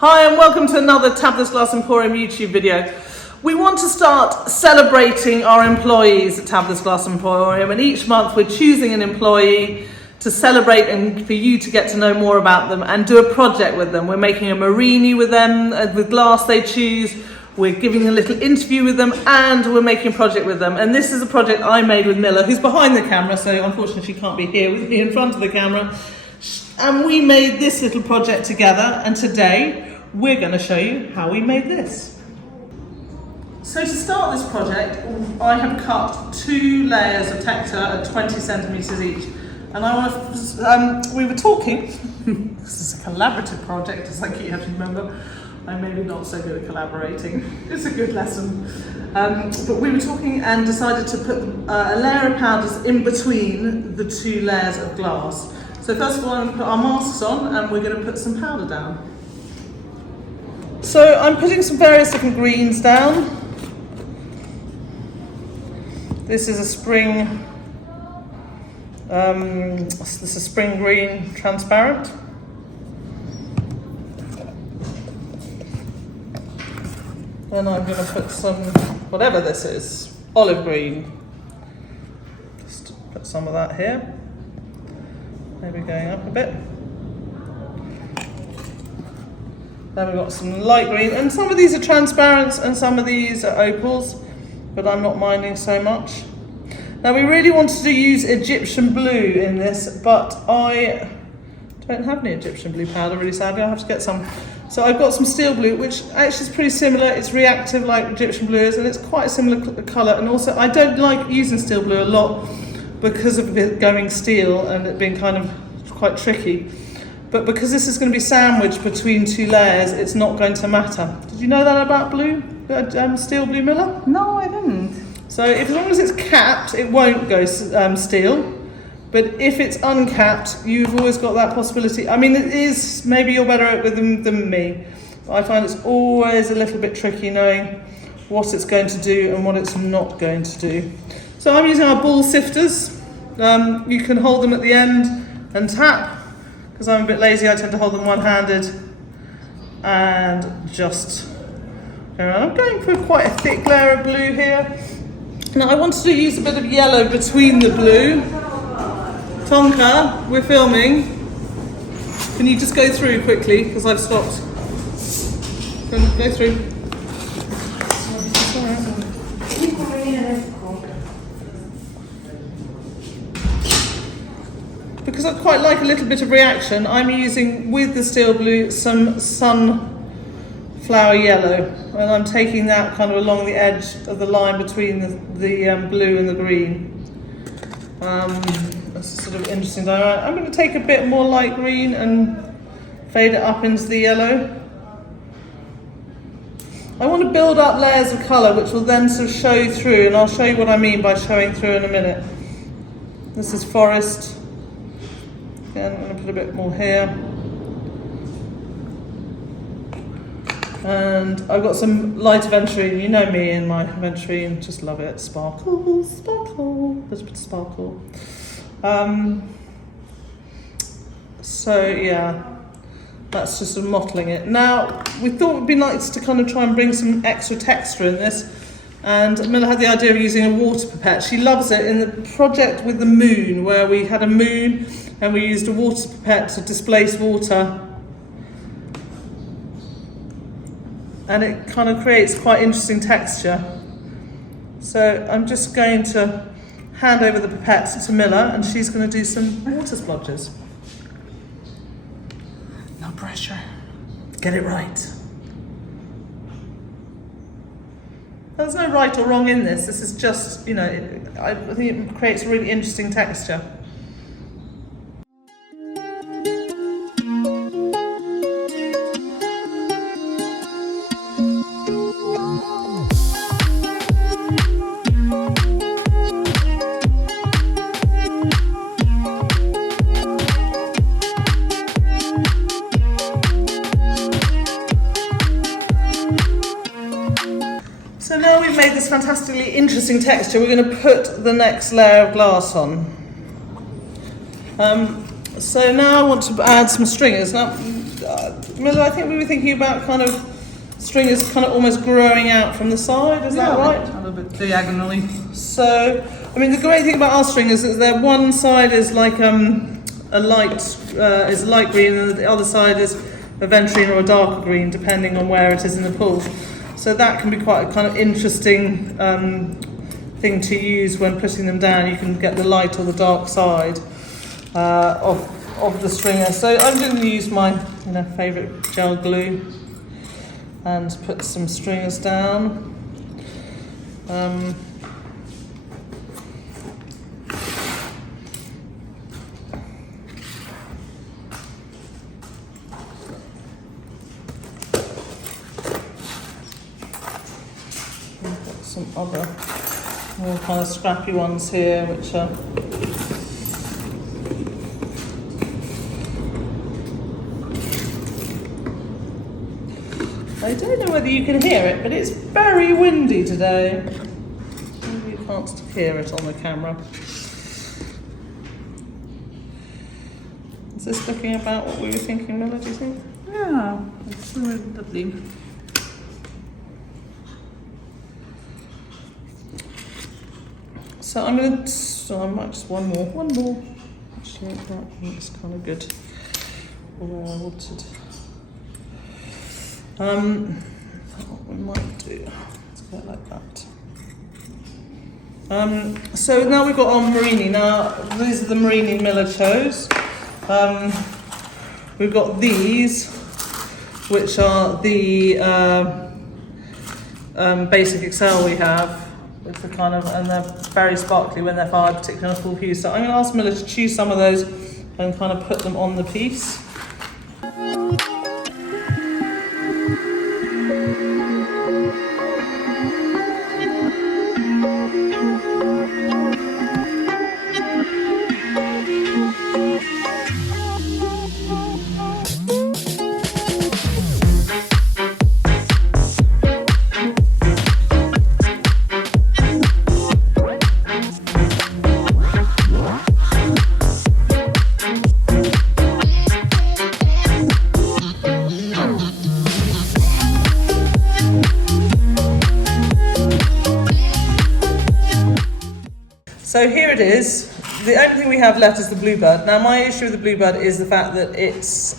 Hi and welcome to another Tabitha's Glass Emporium YouTube video. We want to start celebrating our employees at Tabitha's Glass Emporium, and each month we're choosing an employee to celebrate and for you to get to know more about them and do a project with them. We're making a Murrine with them, with glass they choose. We're giving a little interview with them and we're making a project with them. And this is a project I made with Mila, who's behind the camera, so unfortunately she can't be here with me in front of the camera. And we made this little project together, and today we're going to show you how we made this. So to start this project, I have cut 2 layers of texture at 20 centimetres each. And I want to, we were talking, this is a collaborative project, as I keep having to remember. I'm maybe not so good at collaborating, it's a good lesson. But we were talking and decided to put a layer of powders in between the 2 layers of glass. So first of all, I'm going to put our masks on and we're going to put some powder down. So I'm putting some various different greens down. This is a spring, this is spring green transparent. Then I'm going to put some, whatever this is, olive green. Just put some of that here. Maybe going up a bit. Then we've got some light green, and some of these are transparents and some of these are opals, but I'm not minding so much. Now we really wanted to use Egyptian blue in this, but I don't have any Egyptian blue powder, really sadly. I'll have to get some. So I've got some steel blue, which actually is pretty similar. It's reactive like Egyptian blue is, and it's quite a similar colour. And also I don't like using steel blue a lot because of it going steel and it being kind of quite tricky. But because this is going to be sandwiched between 2 layers, it's not going to matter. Did you know that about blue, steel blue, Mila? No, I didn't. So as long as it's capped, it won't go steel. But if it's uncapped, you've always got that possibility. I mean, it is, maybe you're better at it than me. But I find it's always a little bit tricky knowing what it's going to do and what it's not going to do. So I'm using our ball sifters. You can hold them at the end and tap. Because I'm a bit lazy, I tend to hold them one-handed and just go around. I'm going for quite a thick layer of blue here. Now I wanted to use a bit of yellow between the blue. Tonka, we're filming. Can you just go through quickly, because I've stopped. Go through. Because I quite like a little bit of reaction, I'm using, with the steel blue, some sunflower yellow. And I'm taking that kind of along the edge of the line between the blue and the green. That's sort of interesting. I'm going to take a bit more light green and fade it up into the yellow. I want to build up layers of colour which will then sort of show through, and I'll show you what I mean by showing through in a minute. This is forest. Again, I'm going to put a bit more here. And I've got some lighter venturine. You know me and my venturine, just love it. Sparkle, sparkle, there's a bit of sparkle. So yeah, that's just sort of mottling it. Now, we thought it would be nice to kind of try and bring some extra texture in this. And Mila had the idea of using a water pipette. She loves it. In the project with the moon, where we had a moon and we used a water pipette to displace water. And it kind of creates quite interesting texture. So I'm just going to hand over the pipette to Mila, and she's going to do some water splotches. No pressure. Get it right. There's no right or wrong in this. This is just, you know, I think it creates a really interesting texture. So now we've made this fantastically interesting texture, we're going to put the next layer of glass on. So now I want to add some stringers. Now Mila, I think we were thinking about kind of stringers kind of almost growing out from the side, is that right? A little bit diagonally. So, I mean, the great thing about our stringers is that one side is like a light green, and the other side is a venturine or a darker green, depending on where it is in the pool. So that can be quite a kind of interesting thing to use when putting them down. You can get the light or the dark side of the stringer. So I'm going to use my favourite gel glue and put some stringers down. Some other more kind of scrappy ones here, which are I don't know whether you can hear it, but it's very windy today. Maybe you can't hear it on the camera. Is this looking about what we were thinking, Mila, do you think? Yeah, it's lovely. So I might just one more. Actually, that looks kind of good. Where I wanted. What we might do. Let's go like that. So now we've got our Murrine. Now these are the Murrine Mila chose. We've got these, which are the basic Excel we have. It's the kind of, and they're very sparkly when they're fired, particularly on full hue. So I'm going to ask Mila to choose some of those and kind of put them on the piece. So here it is. The only thing we have left is the bluebird. Now my issue with the bluebird is the fact that it's,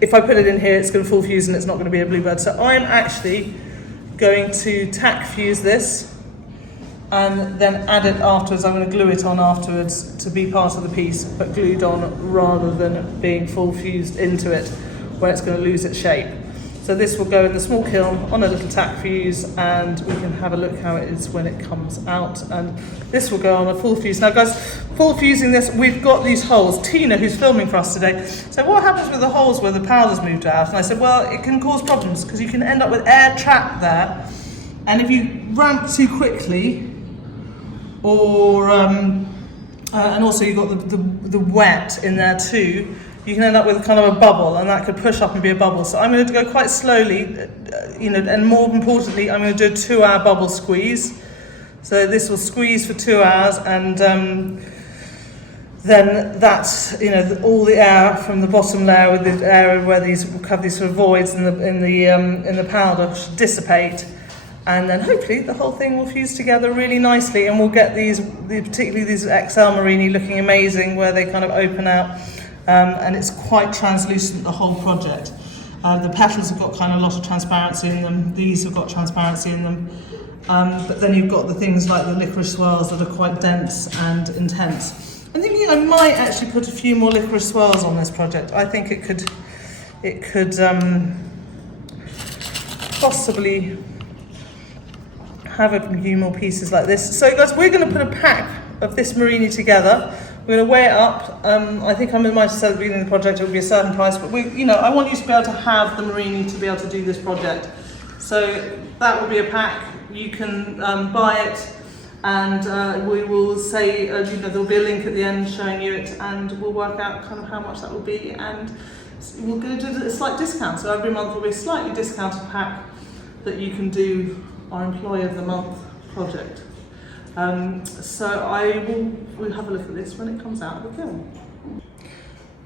if I put it in here, it's going to full fuse and it's not going to be a bluebird. So I'm actually going to tack fuse this and then add it afterwards. I'm going to glue it on afterwards to be part of the piece, but glued on rather than being full fused into it, where it's going to lose its shape. So this will go in the small kiln on a little tack fuse, and we can have a look how it is when it comes out. And this will go on a full fuse. Now guys, full fusing this, we've got these holes. Tina, who's filming for us today, said, what happens with the holes where the powder's moved out? And I said, well, it can cause problems because you can end up with air trapped there. And if you ramp too quickly, or, and also you've got the wet in there too, you can end up with kind of a bubble, and that could push up and be a bubble. So I'm going to go quite slowly, and more importantly, I'm going to do a 2-hour bubble squeeze. So this will squeeze for 2 hours, and then that's, all the air from the bottom layer with the area where these have these sort of voids in the powder should dissipate, and then hopefully the whole thing will fuse together really nicely, and we'll get particularly these XL Murrine looking amazing, where they kind of open out. And it's quite translucent, the whole project. The petals have got kind of a lot of transparency in them. These have got transparency in them. But then you've got the things like the Liquorice swirls that are quite dense and intense. I'm thinking I might actually put a few more Liquorice swirls on this project. I think it could possibly have a few more pieces like this. So guys, we're going to put a pack of this Murrine together. We're going to weigh it up. I think I might have said at the beginning of the project it would be a certain price, but I want you to be able to have the Murrine to be able to do this project. So that will be a pack. You can buy it, and we will say, there'll be a link at the end showing you it, and we'll work out kind of how much that will be, and we're going to do a slight discount. So every month will be a slightly discounted pack that you can do our Employee of the Month project. So we'll have a look at this when it comes out of the kiln.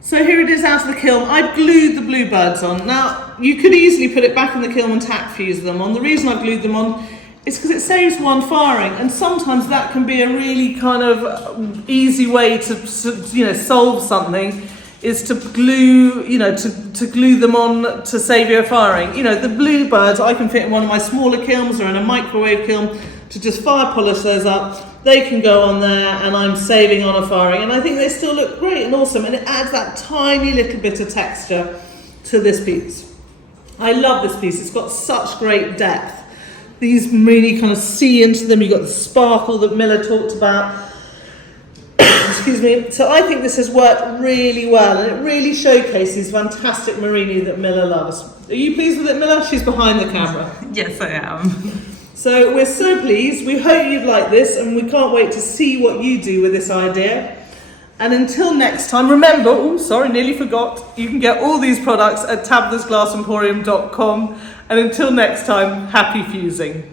So here it is out of the kiln. I glued the bluebirds on. Now, you could easily put it back in the kiln and tack fuse them on. The reason I glued them on is because it saves one firing, and sometimes that can be a really kind of easy way to solve something, is to glue, to glue them on to save you a firing. The bluebirds I can fit in one of my smaller kilns or in a microwave kiln to just fire polish those up. They can go on there and I'm saving on a firing, and I think they still look great and awesome, and it adds that tiny little bit of texture to this piece. I love this piece, it's got such great depth. These really kind of see into them, you've got the sparkle that Mila talked about. Excuse me. So I think this has worked really well, and it really showcases fantastic Murrine that Mila loves. Are you pleased with it, Mila? She's behind the camera. Yes, I am. So we're so pleased. We hope you'd like this, and we can't wait to see what you do with this idea. And until next time, remember, nearly forgot, you can get all these products at tabithasglassemporium.com. And until next time, happy fusing.